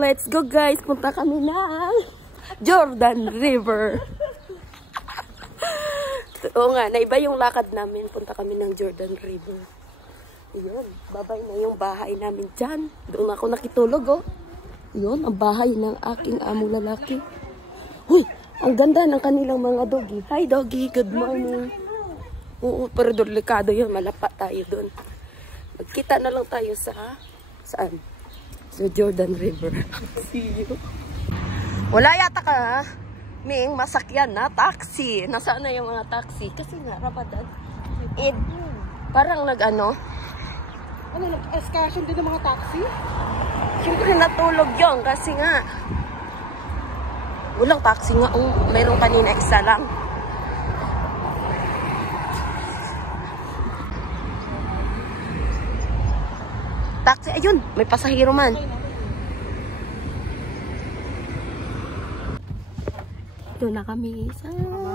let's go guys. Punta kami ng Jordan River. Oo nga, naiba yung lakad namin. Punta kami ng Jordan River. Ayun, babay na yung bahay namin dyan. Doon ako nakitulog, oh. Ayun, ang bahay ng aking among lalaki. Uy, ang ganda ng kanilang mga doggy. Hi doggy, good morning. Oo, pero delikado yun. Malapa tayo doon. Magkita na lang tayo sa... Saan? Sa Jordan River. See you. Wala yata ka, ha? Ming, masakyan na taxi. Nasaan na yung mga taxi? Kasi nga, Ramadan. Parang nag-ano? Ano, nag-excursion din ng mga taxi? Siyempre natulog yun kasi nga. Walang taxi nga. Mayroong kanina isa lang. Taxi, ayun. May pasahero man. Ito na kami sa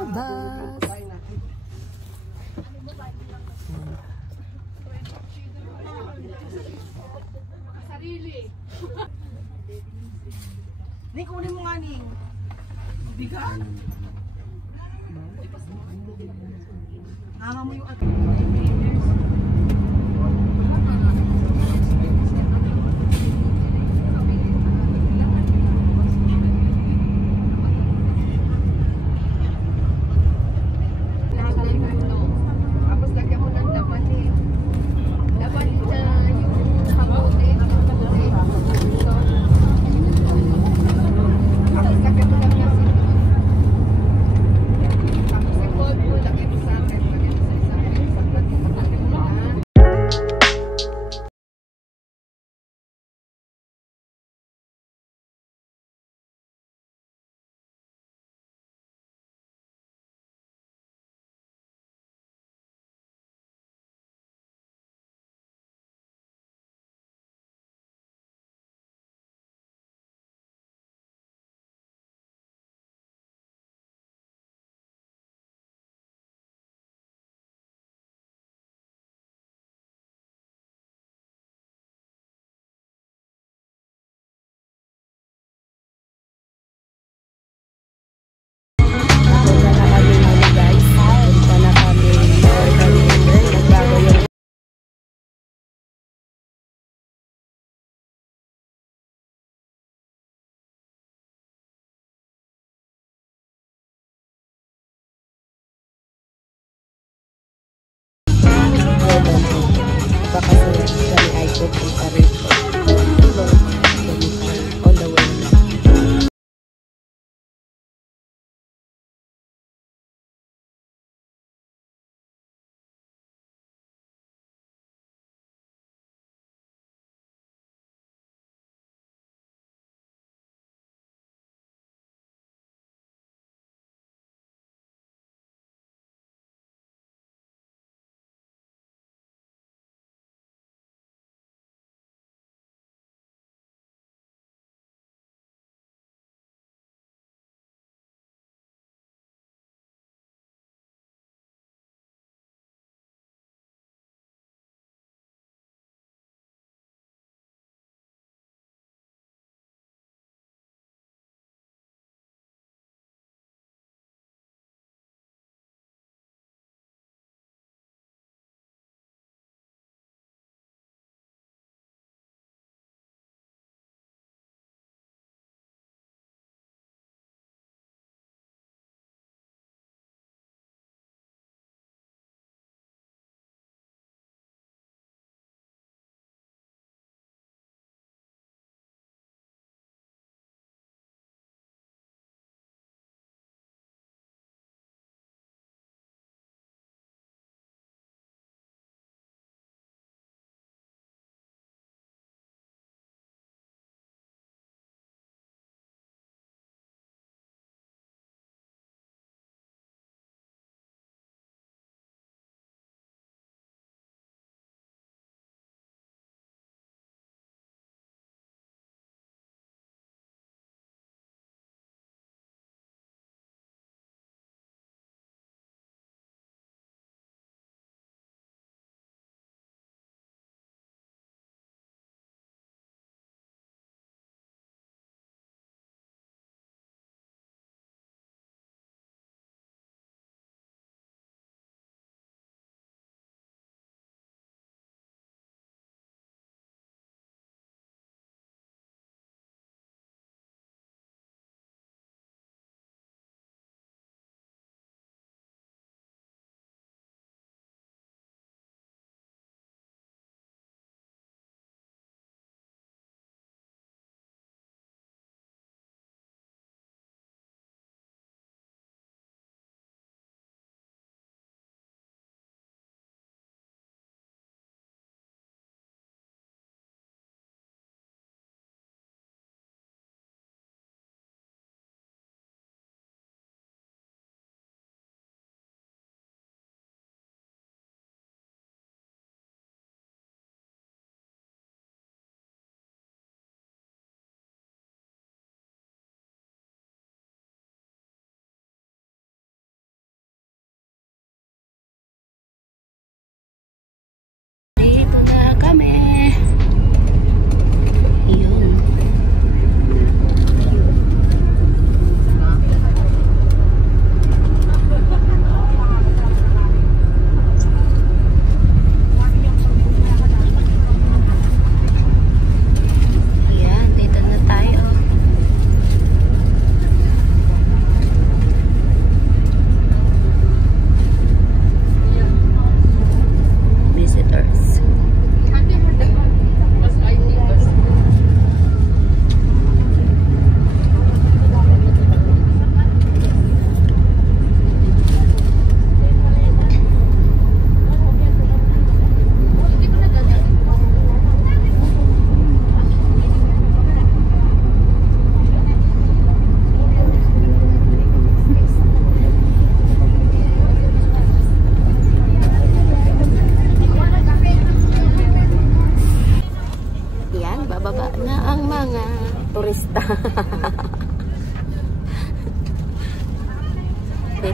bus. Sarili. Ning, kunin mo nga, Ning. Bigat. Hanga mo yung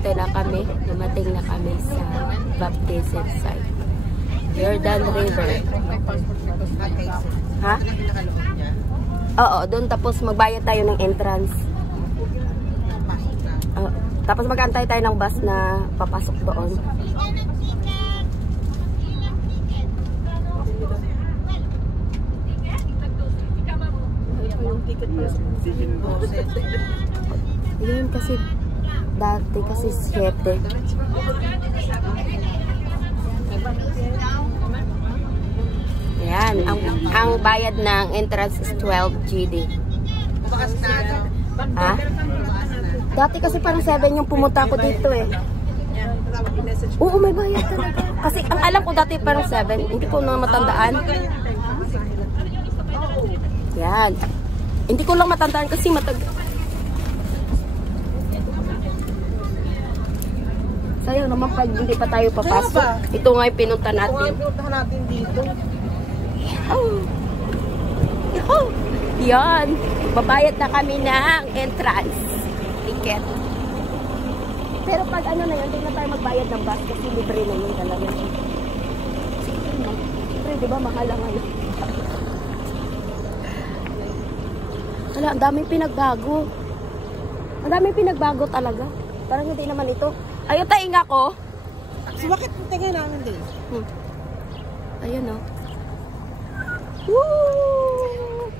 Nandito na kami. Dumating na kami sa baptism site. Jordan River. Ha? Oo, doon tapos magbayad tayo ng entrance. Tapos mag-antay tayo ng bus na papasok doon. Yun kasi dati kasi 7. Yan, ang bayad ng entrance is 12 GD. Ha? Dati kasi parang 7 yung pumunta ako dito eh. Oo, may bayad talaga. Kasi ang alam ko dati parang 7. Hindi ko na matandaan. Yan. Hindi ko lang matandaan kasi sayang naman pag hindi pa tayo papasok. Ito nga yung pinunta natin. Pinuntahan natin dito. Yan. Babayad na kami ng entrance ticket. Pero pag ano na yun, hindi na tayo magbayad ng bus kasi libre na yun talaga. Siyempre, di ba mahal lang ngayon? Wala, ang daming pinagbago. Ang daming pinagbago talaga. Parang hindi naman ito. Ayaw taing ako. So bakit tingin namin din? Ayun o. Woo!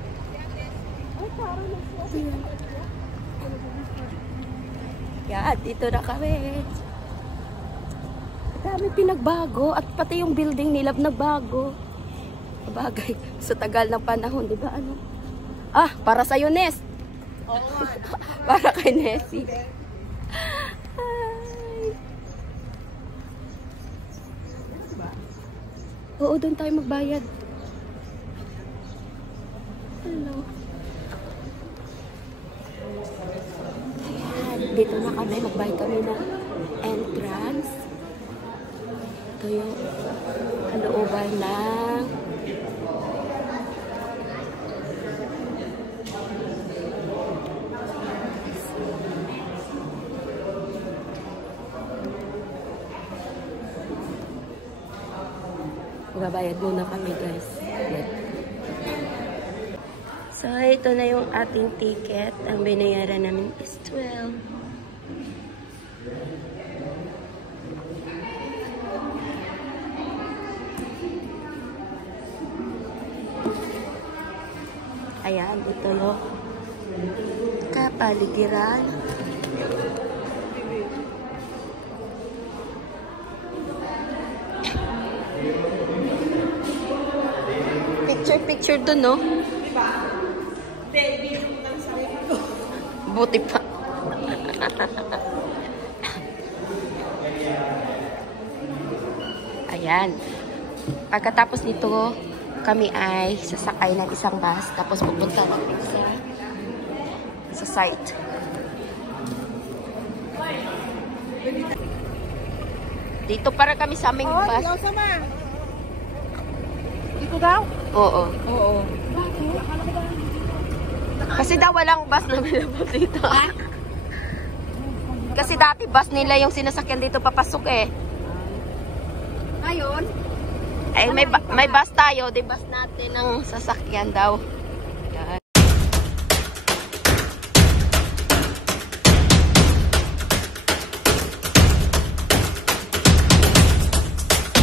Yan, dito na kami. Ang daming pinagbago. At pati yung building nila nagbago. Bagay, sa tagal ng panahon, di ba ano? Ah, para sa'yo, Nes. Para kay Nessie. Oo, doon tayo magbayad. Hello. Ayan, dito na kami. Magbayad kami ng entrance. Ito yung kalooban ng babayad muna kami, guys. So, ito na yung ating ticket. Ang binayaran namin is 12. Ayan, ito yung kapaligiran. Picture doon, no? Diba? Baby, yung lang sarili ko. Buti pa. Ayan. Pagkatapos nito, kami ay sasakay ng isang bus. Tapos pupunta natin sa site. Dito para kami sa aming bus. Hello, sama. Dito daw? Oo. Oo. Kasi daw walang bus na bilabot dito. Kasi dati bus nila yung sinasakyan dito papasok eh. Ngayon? Ay, may bus tayo. Di bus natin ang sasakyan daw.